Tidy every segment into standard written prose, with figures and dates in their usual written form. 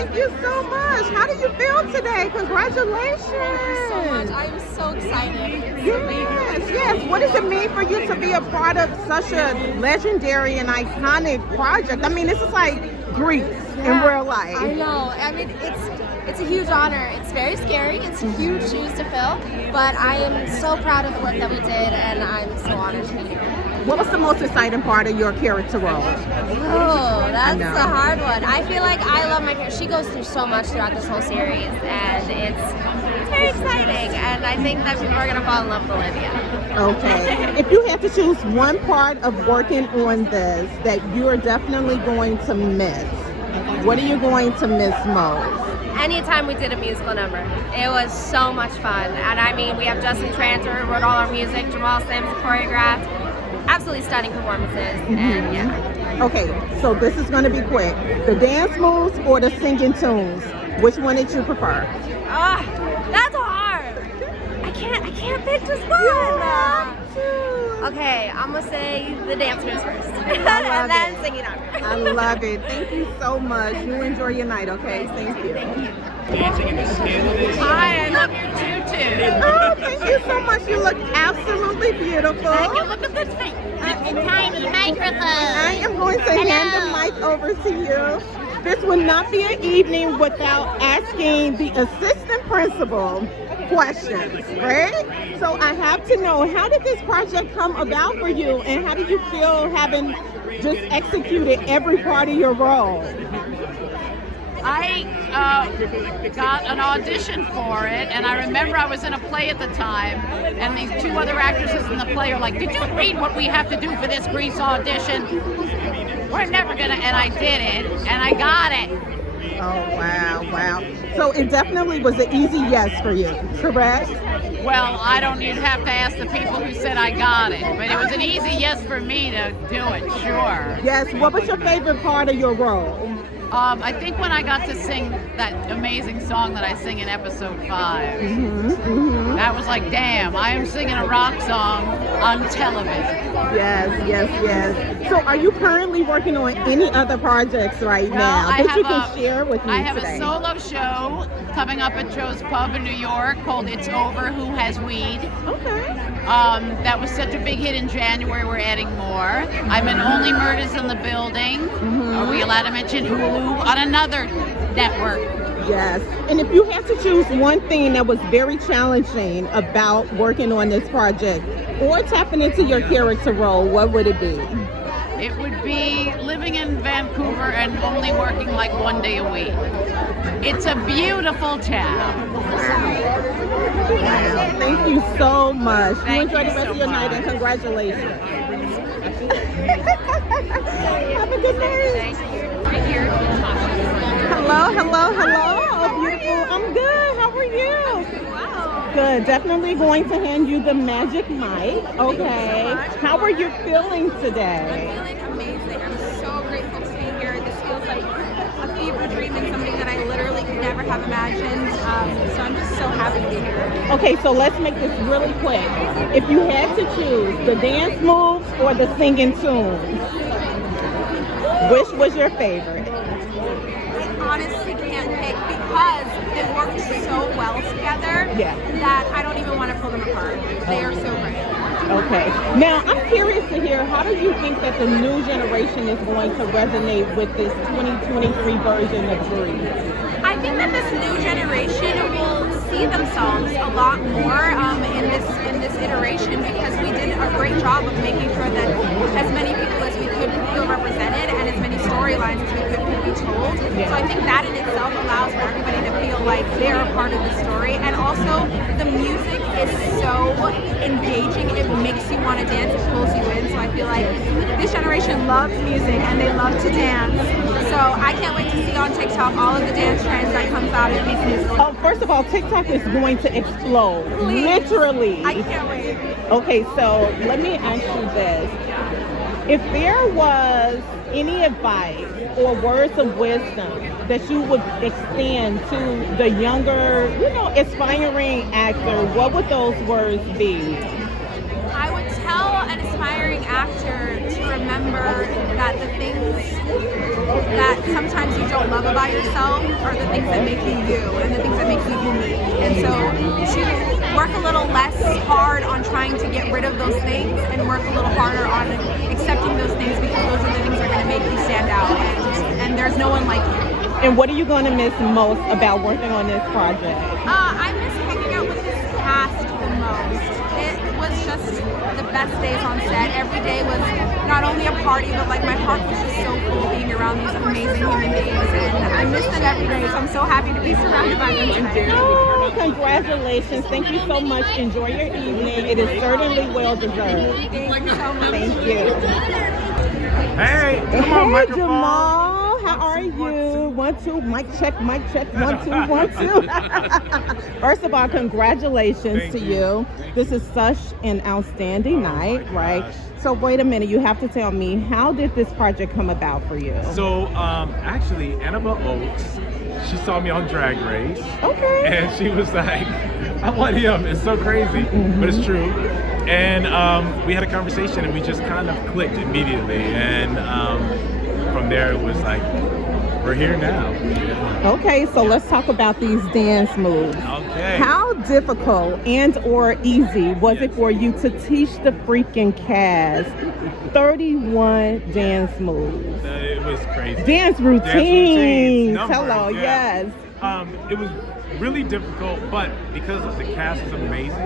Thank you so much. How do you feel today? Congratulations. Thank you so much. I'm so excited. Yes. What does it mean for you to be a part of such a legendary and iconic project? I mean, this is like Greece in real life. I know. I mean, it's a huge honor. It's very scary. It's huge shoes to fill, but I am so proud of the work that we did, and I'm so honored to be here. What was the most exciting part of your character role? Oh, that's a hard one. I feel like I love my character. She goes through so much throughout this whole series, and it's very exciting, and I think that people are going to fall in love with Olivia. Okay. If you had to choose one part of working on this that you are definitely going to miss, what are you going to miss most? Anytime we did a musical number. It was so much fun. And I mean, we have Justin Tranter who wrote all our music, Jamal Sims choreographed. Absolutely stunning performances. And yeah. Okay, so this is going to be quick. The dance moves or the singing tunes? Which one did you prefer? That's hard. I can't pick just one. Okay, I'm gonna say the dance moves first. And then singing on. I love it. Thank you so much. You enjoy your night, okay? Thank you. Dancing in the skin. Hi, I love your tutu. Oh, thank you so much. You look absolutely beautiful. Thank you. Look at this thing. A tiny microphone. I am going to hand the mic over to you. This would not be an evening without asking the assistant principal questions, right? So I have to know, how did this project come about for you, and how do you feel having just executed every part of your role? I got an audition for it, and I remember I was in a play at the time, and these two other actresses in the play are like, "Did you read what we have to do for this Grease audition? We're never gonna," and I did it, and I got it. Oh, wow. So it definitely was an easy yes for you, correct? Well, I don't even have to ask the people who said I got it, but it was an easy yes for me to do it, sure. Yes, what was your favorite part of your role? I think when I got to sing that amazing song that I sing in episode 5, that was like, damn, I am singing a rock song on television. Yes. So are you currently working on any other projects right now that you can share with me I have today? a solo show coming up at Joe's Pub in New York called It's Over, Who Has Weed? Okay. That was such a big hit in January. We're adding more. I'm in Only Murders in the Building. Are we allowed to mention Hulu on another network? Yes. And if you had to choose one thing that was very challenging about working on this project or tapping into your character role, what would it be? It would be living in Vancouver and only working like one day a week. It's a beautiful town. Wow. Thank you so much. Thank you enjoy you the rest so of your night, much. and congratulations. Have a good night. Hello. Oh, beautiful. I'm good. How are you? Good. Definitely going to hand you the magic mic. Okay. How are you feeling today? I'm feeling amazing. I'm so grateful to be here. This feels like a fever dream and something that I literally could never have imagined. So I'm just so happy to be here. Okay, so let's make this really quick. If you had to choose the dance moves or the singing tunes, which was your favorite? I honestly can't pick because they work so well together that I don't even want to pull them apart. They are so great. Okay. Now, I'm curious to hear, how do you think that the new generation is going to resonate with this 2023 version of Grease? I think that this new generation will see themselves a lot more in this iteration because we did a great job of making sure that as many people as we could feel represented and as many storylines as we could be told. So I think that in itself allows for everybody to feel like they're a part of the story. And also the music is so engaging, it makes you want to dance, it pulls you in. So I feel like this generation loves music and they love to dance. So I can't wait to see on TikTok all of the dance trends that comes out of these musicals. Oh, first of all, TikTok is going to explode. Please. Literally. I can't wait. Okay, so let me ask you this. If there was any advice or words of wisdom that you would extend to the younger, aspiring actor, what would those words be? I would tell an aspiring actor to remember that the things that sometimes you don't love about yourself are the things that make you you and the things that make you unique. And so to work a little less hard on trying to get rid of those things and work a little harder on accepting those things, because those are the things that are going to make you stand out, and there's no one like you. And what are you going to miss most about working on this project? I miss hanging out with this cast the most. It was just the best days on set. Every day was not only a party, but like my heart was just so full being around these amazing human beings, and I miss them every day, so I'm so happy to be surrounded by them tonight. Oh, congratulations. Thank you so much. Enjoy your evening. It is certainly well deserved. Thank you so much. Thank you. Hey, come on, Hey, microphone. Jamal. How are you? 1, 2, mic check, 1, 2, 1, 2. First of all, congratulations Thank to you. you. This is such an outstanding night, right? So wait a minute, you have to tell me, how did this project come about for you? So, actually, Annabel Oakes, she saw me on Drag Race, Okay. and she was like, I want him. It's so crazy, but it's true. And we had a conversation, and we just kind of clicked immediately. And from there, it was like, we're here now. Okay, so let's talk about these dance moves. Okay. How difficult and or easy was it for you to teach the freaking cast 31 dance moves? It was crazy. Dance routines. numbers, Hello, yeah. yes. It was really difficult, but because the cast is amazing,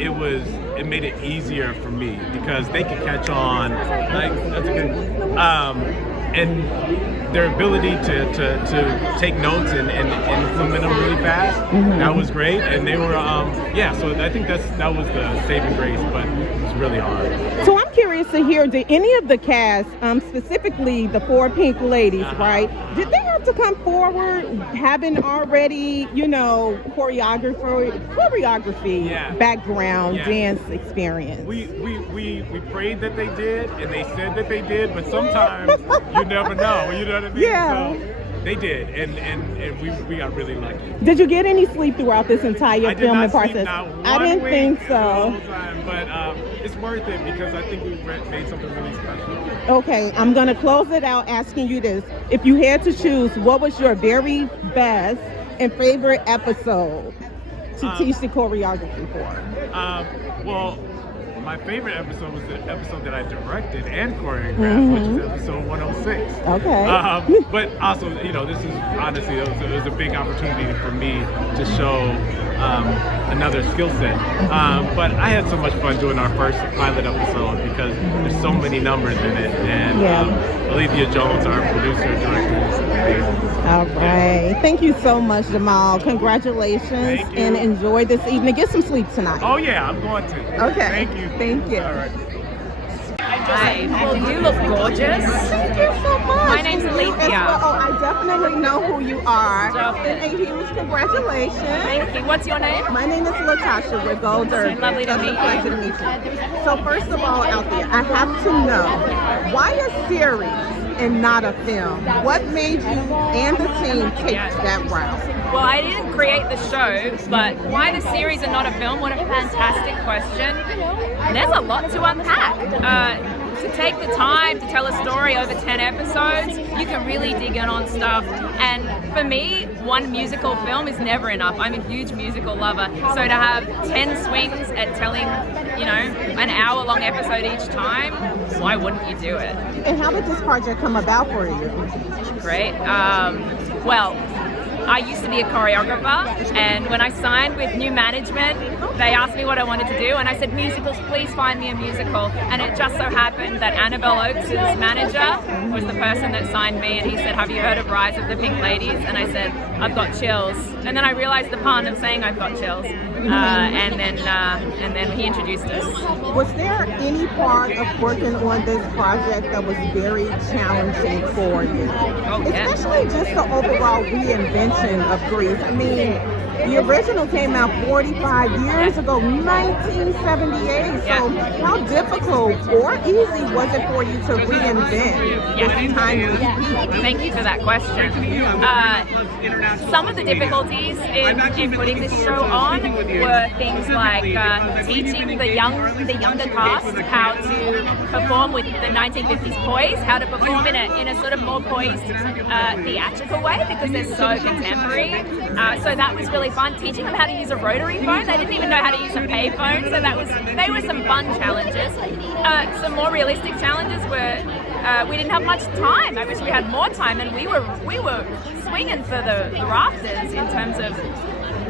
it made it easier for me because they could catch on, like that's a good, and their ability to take notes and implement them really fast. That was great, and they were so I think that was the saving grace, but it was really hard. So I'm curious to hear, did any of the cast, specifically the 4 pink ladies, right, did they have to come forward having already, choreography background, dance experience? We prayed that they did, and they said that they did, but sometimes you never know. You know what I mean? Yeah. So they did, and we got really lucky. Did you get any sleep throughout this entire filming process? I didn't think so. The whole time, but it's worth it because I think we made something really special. Okay, I'm gonna close it out asking you this. If you had to choose, what was your very best and favorite episode to teach the choreography for? Well, my favorite episode was the episode that I directed and choreographed, which is episode 106. Okay. But also, this is honestly, it was a big opportunity for me to show another skill set. But I had so much fun doing our first pilot episode because there's so many numbers in it. And Alethea Jones, our producer, director, is amazing. All right. Thank you so much, Jamal. Congratulations. Thank you. And enjoy this evening. Get some sleep tonight. Oh yeah, I'm going to. Okay. Thank you. Thank you. All right. Hi. Well, you look gorgeous. Thank you so much. My name's You Alethea. as well. Oh, I definitely know who you are. Stop And a huge congratulations. Thank you. What's your name? My name is Latasha. We're Golder. So lovely to Such a meet you. pleasure to meet you. So first of all, Alethea, I have to know, why a series and not a film? What made you and the team take that route? Well, I didn't create the show, but why the series and not a film? What a fantastic question. There's a lot to unpack. To take the time to tell a story over 10 episodes, you can really dig in on stuff. And for me, one musical film is never enough. I'm a huge musical lover. So to have 10 swings at telling, an hour-long episode each time, why wouldn't you do it? And how did this project come about for you? Great. Well, I used to be a choreographer, and when I signed with new management, they asked me what I wanted to do, and I said, musicals, please find me a musical. And it just so happened that Annabel Oakes' manager was the person that signed me, and he said, have you heard of Rise of the Pink Ladies? And I said, I've got chills. And then I realized the pun of saying I've got chills. And then he introduced us. Was there any part of working on this project that was very challenging for you? Oh, yeah. Especially just the overall reinvention of Grease. I mean, The original came out 45 years ago, 1978. So how difficult or easy was it for you to reinvent this timeless piece? Thank you for that question. Some of the difficulties in putting this show on were things like teaching the younger cast how to perform with the 1950s poise, how to perform in a sort of more poised theatrical way because they're so contemporary. So that was really fun. Teaching them how to use a rotary phone. They didn't even know how to use a payphone, so they were some fun challenges. Some more realistic challenges were we didn't have much time. I wish we had more time, and we were swinging for the rafters in terms of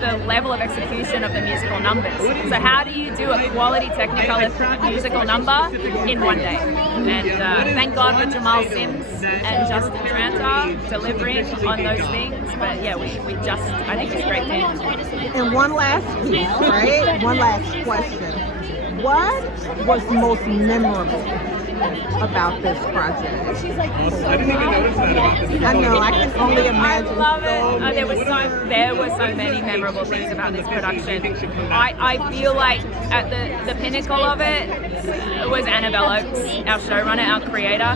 the level of execution of the musical numbers. So how do you do a quality Technicolor musical number in one day? And thank God for Jamal Sims and Justin Tranter delivering on those things. But yeah, we just, I think it's a great team. And one last piece, right? One last question. What was most memorable about this project? I didn't even notice that about this. I know, I can only imagine. I love it. There were so many memorable things about this production. I feel like at the pinnacle of it was Annabel Oakes, our showrunner, our creator,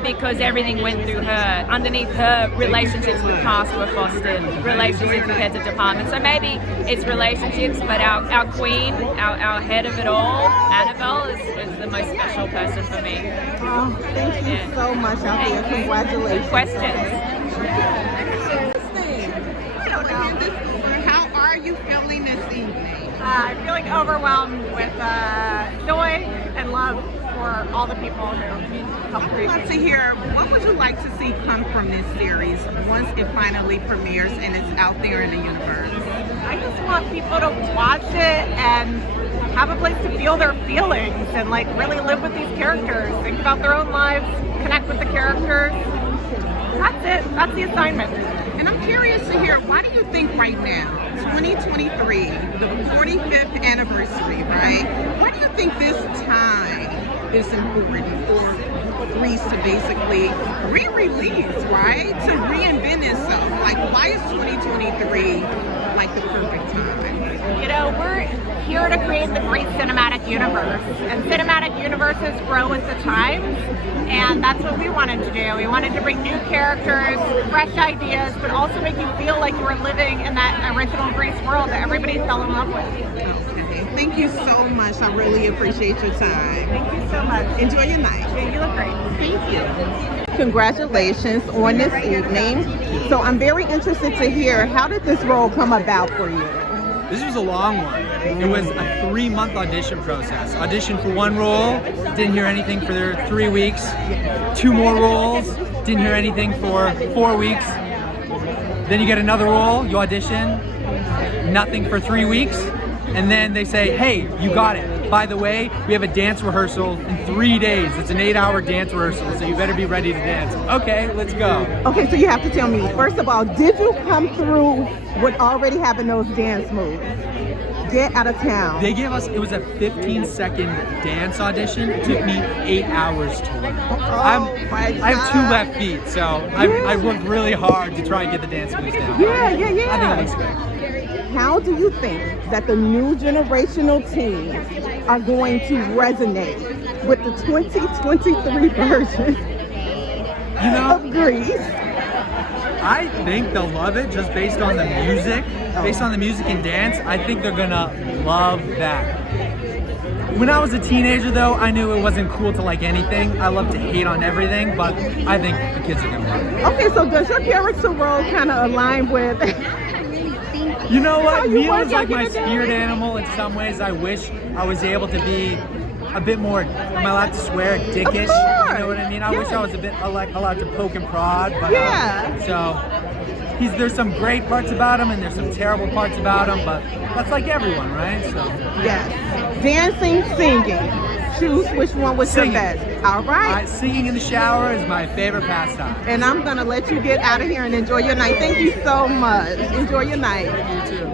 because everything went through her. Underneath her, relationships with cast were fostered, relationships with heads of department. So maybe it's relationships, but our queen, our head of it all, Annabel, is the most special person for me. Oh, thank you so much, Alethea. Congratulations. Questions? How are you feeling this evening? I'm feeling overwhelmed with joy and love for all the people who helped create I'd it. like to hear, what would you like to see come from this series once it finally premieres and it's out there in the universe? I just want people to watch it and have a place to feel their feelings and like really live with these characters, think about their own lives, connect with the characters. That's it. That's the assignment. And I'm curious to hear, why do you think right now, 2023, the 45th anniversary, right? Why do you think this time is important for Grease to basically re-release, right? To reinvent itself. Like, why is 2023 like the perfect time? You know, we're here to create the great cinematic universe, and cinematic universes grow with the times, and that's what we wanted to do. We wanted to bring new characters, fresh ideas, but also make you feel like you were living in that original Grease world that everybody fell in love with. Okay, thank you so much. I really appreciate your time. Thank you so much. Enjoy your night. Yeah, you look great. Thank you. Congratulations on this evening. So I'm very interested to hear, how did this role come about for you? This was a long one. It was a 3-month audition process. Auditioned for one role, didn't hear anything for 3 weeks. 2 more roles, didn't hear anything for 4 weeks. Then you get another role, you audition, nothing for 3 weeks. And then they say, hey, you got it. By the way, we have a dance rehearsal in 3 days. It's an 8-hour dance rehearsal, so you better be ready to dance. Okay, let's go. Okay, so you have to tell me, first of all, did you come through with already having those dance moves? Get out of town. They gave us, it was a 15-second dance audition. It took me 8 hours to learn. I have 2 left feet, so I worked really hard to try and get the dance moves down. Yeah. I think it looks great. How do you think that the new generational teams are going to resonate with the 2023 version of Grease? I think they'll love it just based on the music, and dance. I think they're gonna love that. When I was a teenager though, I knew it wasn't cool to like anything. I love to hate on everything, but I think the kids are gonna love it. Okay, so does your character role kind of align with... You know what? you Mia's work like out my your day? spirit animal in some ways. I wish I was able to be a bit more, am I allowed to swear, dickish? course. You know what I mean? I wish I was a bit allowed to poke and prod, but so there's some great parts about him and there's some terrible parts about him, but that's like everyone, right? So Yes. Dancing, singing. Choose which one was your Singing. best. All right. singing in the shower is my favorite pastime. And I'm going to let you get out of here and enjoy your night. Thank you so much. Enjoy your night. You too.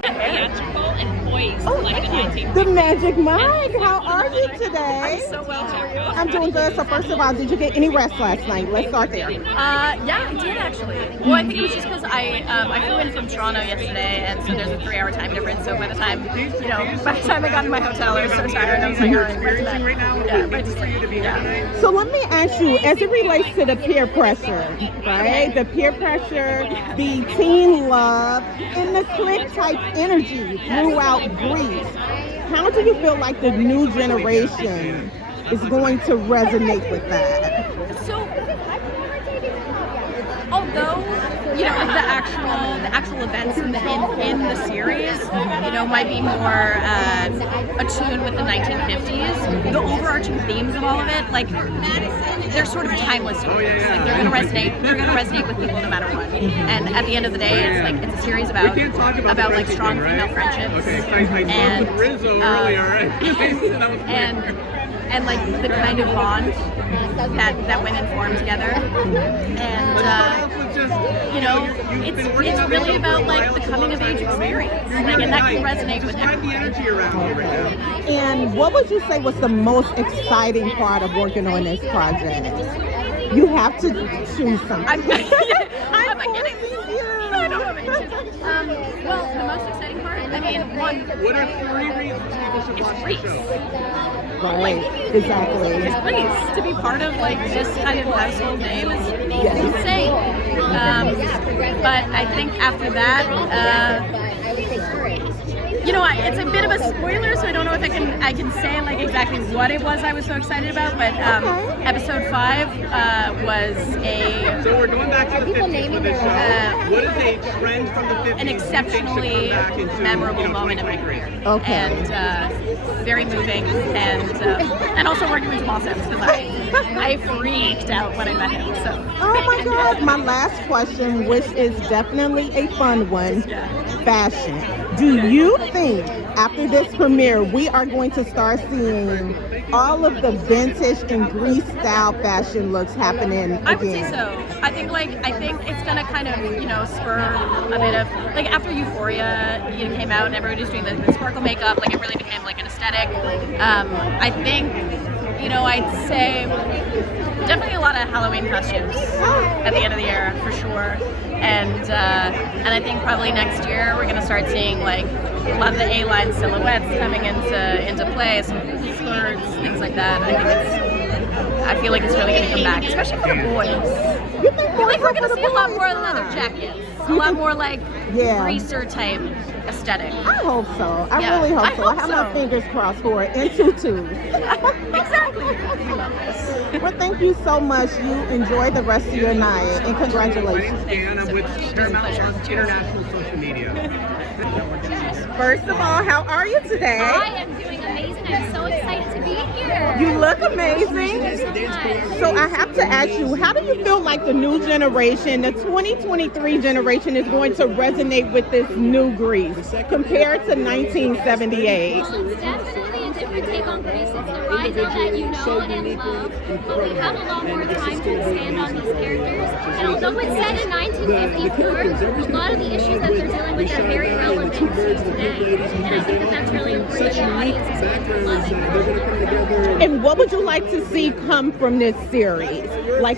Theatrical and poised movies, like the 1950s. The Magic Mike, how are you today? So well, Jack. I'm doing good. So first of all, did you get any rest last night? Let's start there. Yeah, I did actually. Well, I think it was just because I flew in from Toronto yesterday, and so there's a 3-hour time difference. So by the time I got to my hotel, I was so tired. I was like, all right, right to bed. Yeah, right to sleep. Yeah. So let me ask you, as it relates to the peer pressure, right? The peer pressure, the teen love, and the clique type energy throughout Greece. How do you feel like the new generation is going to resonate with that? So, although the actual events in the series, might be more attuned with the 1950s, the overarching themes of all of it, like they're sort of timeless stories. Like they're gonna resonate with people no matter what. And at the end of the day, it's a series about like strong female friendships and like the kind of bond that women form together. And it's really about like the coming of age experience, and that can resonate with everyone. And what would you say was the most exciting part of working on this project? You have to choose something. I'm kidding. No, I don't have any. Well, the most exciting part, one. What are 3 reasons people should watch the show? Right, exactly. It's Greece. To be part of this kind of household name is insane. But I think after that, it's a bit of a spoiler, so I don't know if I can say exactly what it was I was so excited about. But episode 5 was So we're going back to the 50s with this show. What is a trend from the 50s? An exceptionally memorable moment in my career. Okay. And very moving, and also working with Jamal Sims, because I freaked out when I met him. So. Oh my God! My last question, which is definitely a fun one, fashion. Do you think after this premiere we are going to start seeing all of the vintage and Greece style fashion looks happening again? I would say so. I think it's gonna kind of spur a bit of after Euphoria came out and everybody was doing the sparkle makeup, it really became an aesthetic. I think I'd say definitely a lot of Halloween costumes at the end of the year for sure, and I think probably next year we're gonna start seeing a lot of the A-line silhouettes coming into play, some skirts, things like that. I feel like it's really gonna come back, especially for the boys. I feel like we're gonna see a lot more leather jackets, a lot more greaser type aesthetic. I hope so. I really hope so. I have my fingers crossed for it, and tutus. Exactly. We love this. Well, thank you so much. You enjoy the rest of your night, and congratulations. And I'm with Paramount International Social Media. First of all, how are you today? I am doing amazing. I'm so excited to be here. You look amazing. So I have to ask you, how do you feel like the new generation, the 2023 generation, is going to resonate with this new Greece compared to 1978? Well, it's definitely a different take on Greece. It's the rise out that you know and love, but we have a lot more time to expand on these characters. And although it's set in 1954, a lot of the issues that they're dealing with are very relevant to today. And I think that that's really important. The audience is going to love it. And what would you like to see come from this series?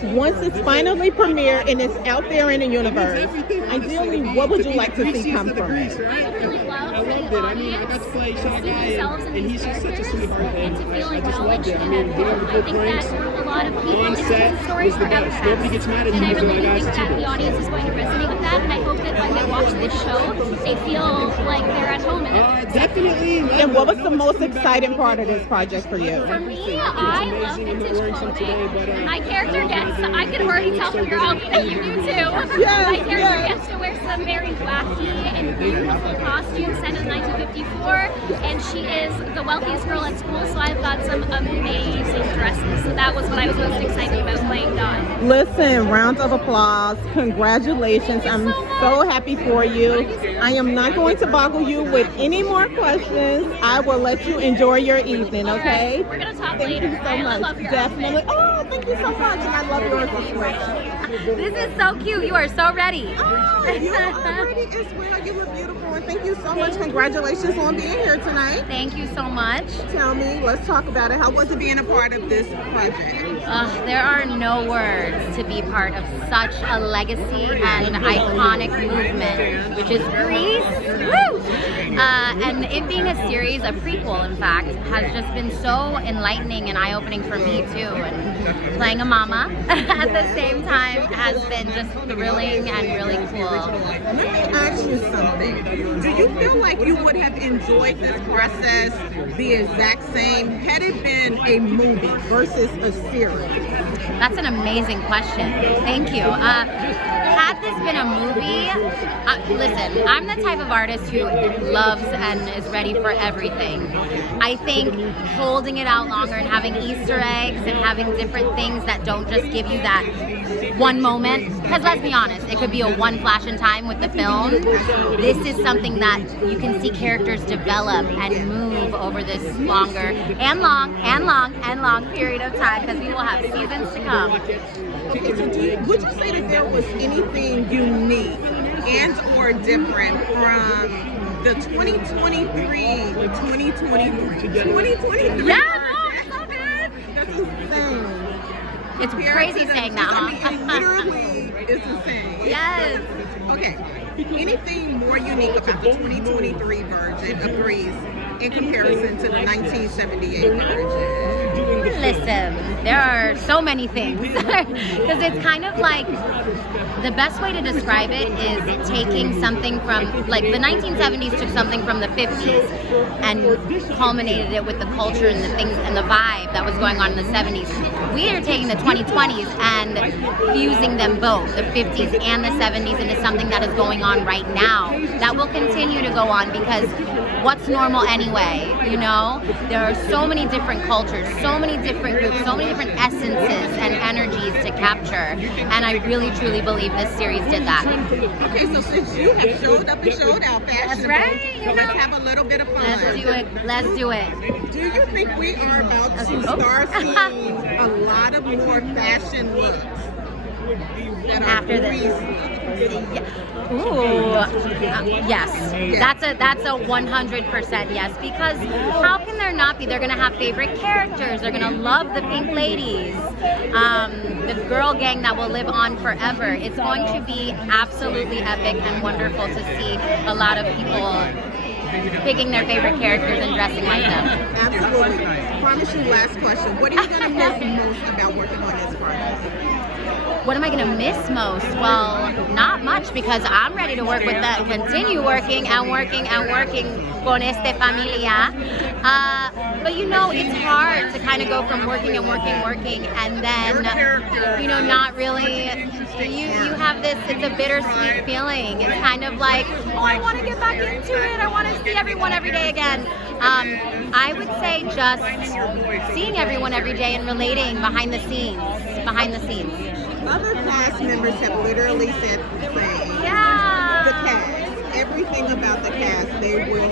Once it's finally premiered and it's out there in the universe, ideally, what would you like to see come from it? I would really love for the audience to see themselves in these characters and to feel acknowledged in them. I think that a lot of people, this is a story for outcasts, and I really do think that the audience is going to resonate with that, and I hope that when they watch this show, they feel like they're at home in it. Definitely. And what was the most exciting part of this project for you? For me, I love vintage clothing. My character I can already tell from your outfit that you do too. My character gets to wear some very wacky and beautiful costumes set in 1954, and she is the wealthiest girl at school, so I've got some amazing dresses. So that was what I was most excited about playing Dawn. Listen, round of applause. Congratulations. I'm so happy for you. I am not going to boggle you with any more questions. I will let you enjoy your evening, okay? We're going to talk Thank later. you so I much. love your Definitely. Oh, thank you so much. And I love yours as well. This is so cute. You are so ready. Oh, you are ready as well. You look beautiful. And thank you so much. Congratulations on being here tonight. Thank you so much. Tell me, let's talk about it. How was it being a part of this project? There are no words to be part of such a legacy and iconic movement, which is Grease. Woo! And it being a series, a prequel in fact, has just been so enlightening and eye-opening for me too. And playing a mama at the same time has been just thrilling and really cool. Let me ask you something. Do you feel like you would have enjoyed this process the exact same had it been a movie versus a series? That's an amazing question. Thank you. Had this been a movie, listen, I'm the type of artist who loves and is ready for everything. I think holding it out longer and having Easter eggs and having different things that don't just give you that one moment, because let's be honest, it could be a one flash in time with the film. This is something that you can see characters develop and move over this longer and long period of time, because we will have seasons to come. Okay, so would you say that there was anything unique and or different from the 2023? Yeah, no, it's all good. That's insane. It's crazy saying that, huh? I mean, it literally is insane. Yes. Okay. Anything more unique about the 2023 version of Grease in comparison to the 1978 version? Listen, there are so many things. Because it's kind of like, the best way to describe it is taking something from, like the 1970s took something from the 50s and culminated it with the culture and the things and the vibe that was going on in the 70s. We are taking the 2020s and fusing them both, the 50s and the 70s, into something that is going on right now that will continue to go on, because what's normal anyway, you know? There are so many different cultures, so many different groups, so many different essences and energies to capture, and I really truly believe this series did that. Okay, so since you have showed up and showed out fashion, that's right, let's have a little bit of fun. Let's do it. Let's do it. Do you think we are about to start seeing a lot of more fashion looks after this? Yes. That's a 100% yes, because how can there not be? They're gonna have favorite characters. They're gonna love the Pink Ladies, the girl gang that will live on forever. It's going to be absolutely epic and wonderful to see a lot of people picking their favorite characters and dressing like them. Absolutely. I promise you, last question. What are you gonna miss most about working on this project? What am I going to miss most? Well, not much, because I'm ready to work with them, continue working and working con este familia. But you know, it's hard to kind of go from working and then, you know, not really, you have this, it's a bittersweet feeling. It's kind of like, oh, I want to get back into it. I want to see everyone every day again. I would say just seeing everyone every day and relating behind the scenes. Other cast members have literally said the same. Yeah. The cast, everything about the cast, they will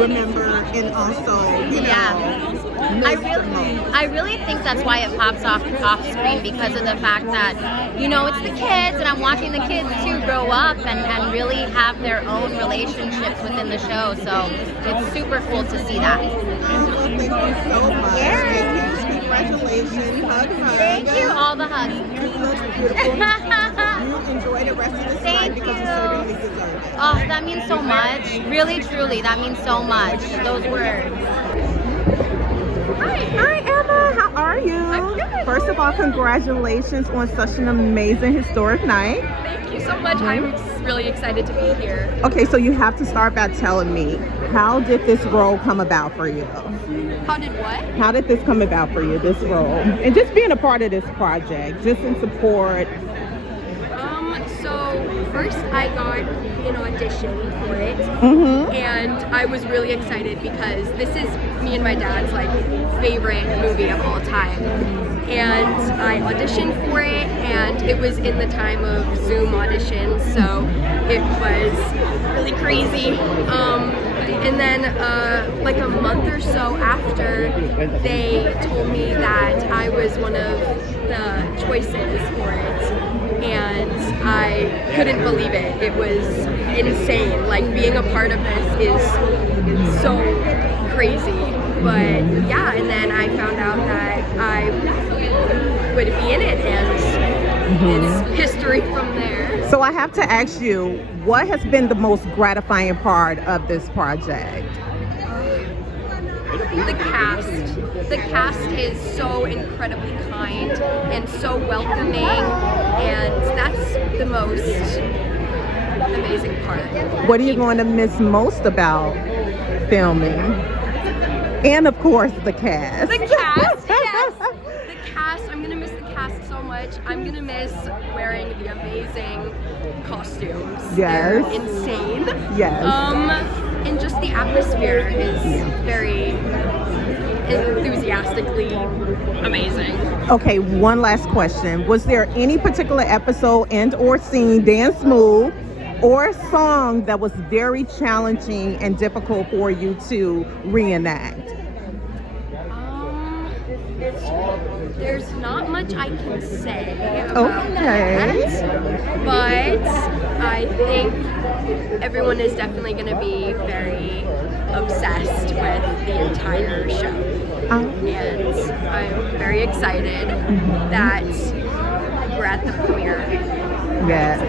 remember and also, you know. I really think that's why it pops off screen, because of the fact that, you know, it's the kids, and I'm watching the kids too grow up and really have their own relationships within the show. So it's super cool to see that. Well, thank you so much. Yeah. Congratulations. Hug. Thank you. All the hugs. You look beautiful. You enjoy the rest of this night because you certainly deserve it. Oh, that means so much. Really, truly, that means so much. Those words. Hi, Emma. How are you? I'm good. First of all, congratulations on such an amazing historic night. Thank you so much. I'm really excited to be here. Okay, so you have to start by telling me, how did this role come about for you? How did what? How did this come about for you, this role? And just being a part of this project, just in support. So first I got an audition for it, and I was really excited because this is me and my dad's like favorite movie of all time. And I auditioned for it, and it was in the time of Zoom auditions, so it was really crazy. And then like a month or so after, they told me that I was one of the choices for it, and I couldn't believe it. It was insane. Like, being a part of this is so crazy. But yeah, and then I found out that I would be in it, and it's history from there. So I have to ask you, what has been the most gratifying part of this project? The cast. The cast is so incredibly kind and so welcoming, and that's the most amazing part. What are you going to miss most about filming? And of course, the cast. The cast, yes. The cast, I'm gonna miss the cast so much. I'm gonna miss wearing the amazing costumes. Yes. They're insane. Yes. And just the atmosphere is very enthusiastically amazing. Okay, one last question. Was there any particular episode and or scene, dance move, or song that was very challenging and difficult for you to reenact? There's not much I can say about that, but I think everyone is definitely going to be very obsessed with the entire show. And I'm very excited that we're at the premiere. Yes.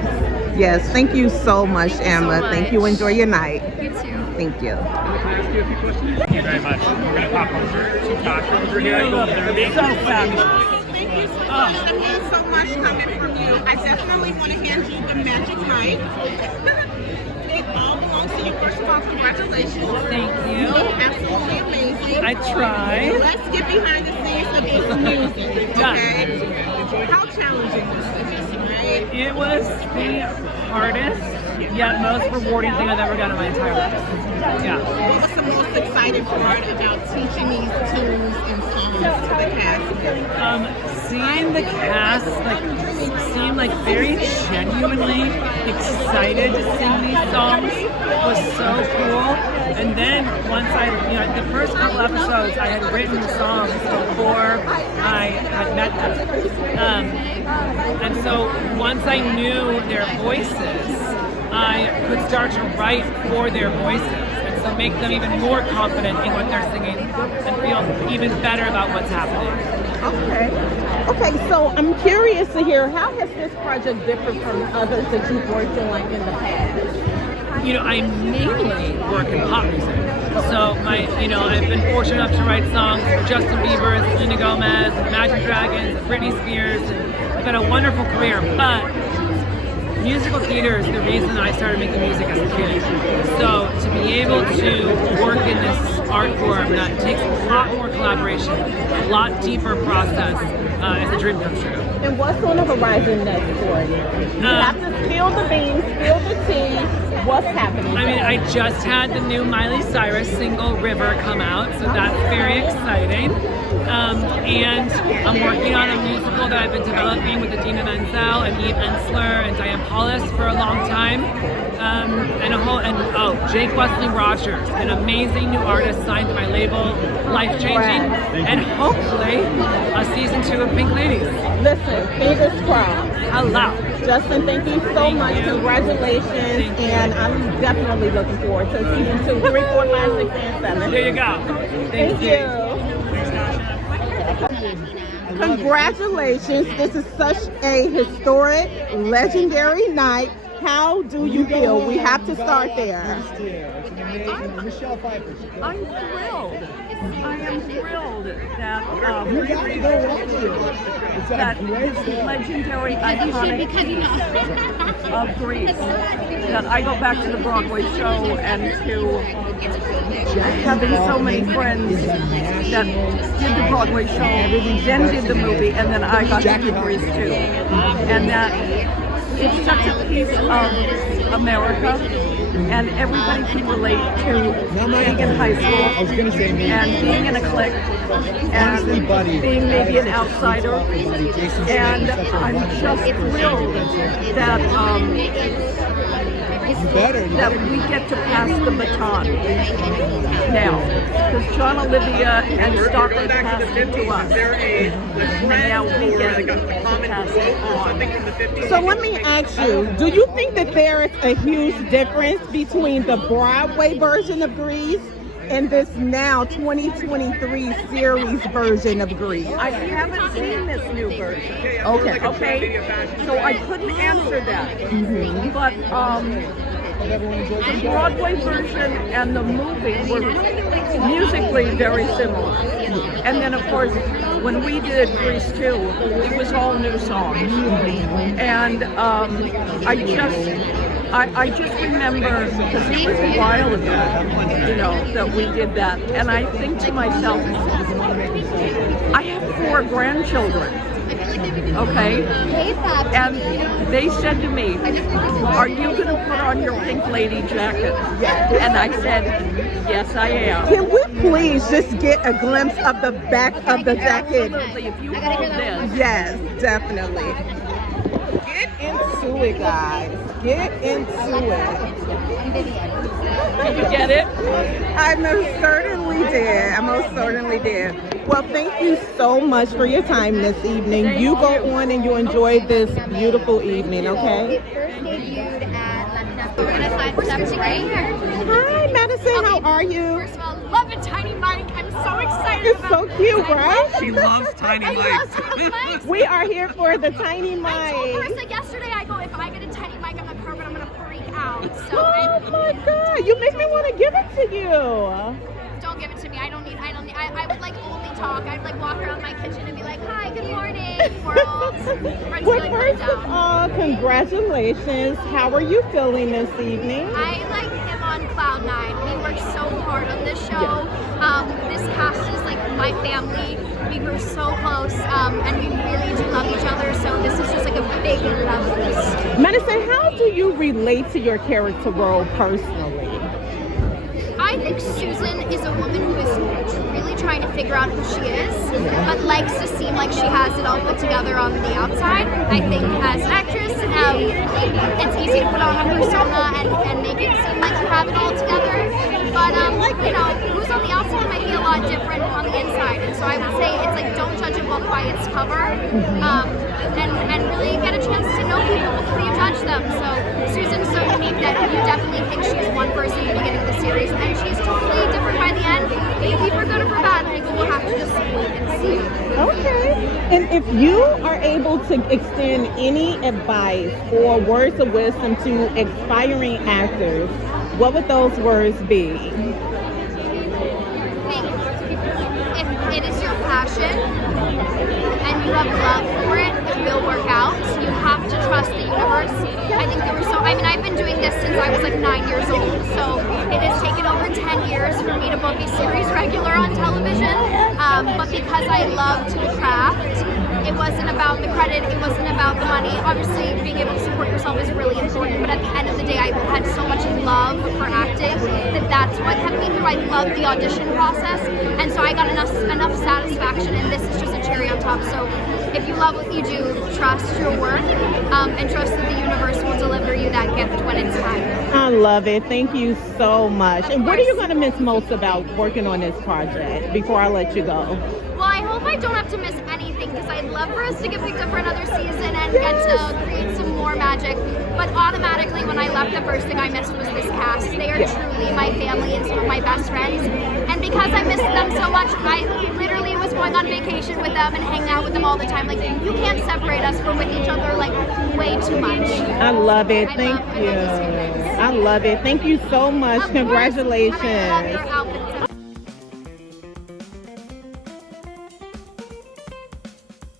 Yes. Thank you so much, Emma. Thank you. Enjoy your night. You too. Thank you. Can I ask you a few questions? Thank you very much. We're going to pop over to Tasha over here. I love their being so fabulous. Thank you so much. That means so much coming from you. I definitely want to hand you the magic mic. It all belongs to you. First of all, congratulations. Thank you. Absolutely amazing. I try. Let's get behind the scenes of this music, okay? How challenging was this, right? It was the hardest, yet most rewarding thing I've ever done in my entire life. Yeah. What was the most exciting part about teaching these tunes and songs to the cast? Seeing the cast seem very genuinely excited to sing these songs was so cool. And then once the first couple episodes, I had written songs before I had met them. And so once I knew their voices, I could start to write for their voices, and so make them even more confident in what they're singing and feel even better about what's happening. Okay, so I'm curious to hear, how has this project differed from others that you've worked in in the past? I mainly work in pop music. So I've been fortunate enough to write songs for Justin Bieber, Selena Gomez, Imagine Dragons, Britney Spears. I've had a wonderful career, but musical theater is the reason I started making music as a kid. So to be able to work in this art form that takes a lot more collaboration, a lot deeper process, is a dream come true. And what's on the horizon next for you? You have to spill the beans, spill the tea. What's happening? I just had the new Miley Cyrus single River come out, so that's very exciting. And I'm working on a musical that I've been developing with Adina Menzel and Eve Ensler and Diane Paulus for a long time. Jake Wesley Rogers, an amazing new artist signed to my label, life-changing, and hopefully a season 2 of Pink Ladies. Listen, fingers crossed. Hello. Justin, thank you so much. Congratulations. And I'm definitely looking forward to season 2, 3, 4, 5, 6, and 7. There you go. Thank you. Congratulations. This is such a historic, legendary night. How do you feel? We have to start there. I'm thrilled. I am thrilled that this legendary iconic of Greece, that I go back to the Broadway show and to having so many friends that did the Broadway show, then did the movie, and then I got to do Greece too. And that it's such a piece of America, and everybody can relate to being in high school and being in a clique and being maybe an outsider. And I'm just thrilled that that we get to pass the baton now. Because John, Olivia, and Stockland passed it to us. And now we get to pass it on. So let me ask you, do you think that there is a huge difference between the Broadway version of Grease and this now 2023 series version of Grease? I haven't seen this new version. Okay. So I couldn't answer that. But the Broadway version and the movie were musically very similar. And then, of course, when we did Grease 2, it was all new songs. And I just remember, because it was a while ago, that we did that. And I think to myself, I have 4 grandchildren. Okay? And they said to me, are you going to put on your pink lady jacket? And I said, yes, I am. Can we please just get a glimpse of the back of the jacket? Absolutely, if you hold this. Yes, definitely. Get into it, guys. Get into it. Did you get it? I most certainly did. Well, thank you so much for your time this evening. You go on and you enjoy this beautiful evening, okay? Hi, Madison. How are you? First of all, love a Tiny Mike. I'm so excited. It's so cute, right? She loves Tiny Mike. We are here for the Tiny Mike. I told Marissa yesterday, I go, if I get a Tiny Mike on the carpet, I'm going to freak out. So oh my God, you make me want to give it to you. Don't give it to me. I would like only talk. I'd like walk around my kitchen and be like, hi, good morning, world. Well, first of all, congratulations. How are you feeling this evening? I am on cloud 9. We worked so hard on this show. This cast is like my family. We grew so close, and we really do love each other. So this is just like a big love fest. Madison, how do you relate to your character role personally? I think Susan is a woman who is really trying to figure out who she is, but likes to seem like she has it all put together on the outside. I think as an actress, it's easy to put on a persona and make it seem like you have it all together. But who's on the outside might be a lot different on the inside. And so I would say it's like don't judge a book by its cover, and really get a chance to know people before you judge them. So Susan's so unique that you definitely think she's one person in the beginning of the series, and she's totally different by the end. Maybe for good or for bad, people will have to just wait and see. Okay. And if you are able to extend any advice or words of wisdom to aspiring actors, what would those words be? I think if it is your passion and you have love for it, it will work out. You have to trust the universe. I think I've been doing this since I was like 9 years old, so it has taken over 10 years for me to book a series regular on television, but because I loved the craft, it wasn't about the credit, it wasn't about the money. Obviously, being able to support yourself is really important, but at the end of the day, I had so much love for acting that's what kept me through. I loved the audition process, and so I got enough satisfaction, and this is just a cherry on top. So if you love what you do, trust your work, and trust that the universe will deliver you that gift when it's time. I love it. Thank you so much. And what are you going to miss most about working on this project before I let you go? Well, I hope I don't have to miss anything, because I'd love for us to get picked up for another season and get to create some more magic. But automatically, when I left, the first thing I missed was this cast. They are truly my family and some of my best friends. And because I missed them so much, I literally was going on vacation with them and hanging out with them all the time. Like, you can't separate us. We're with each other like way too much. I love it. Thank you. I love it. Thank you so much. Congratulations. I love your outfit.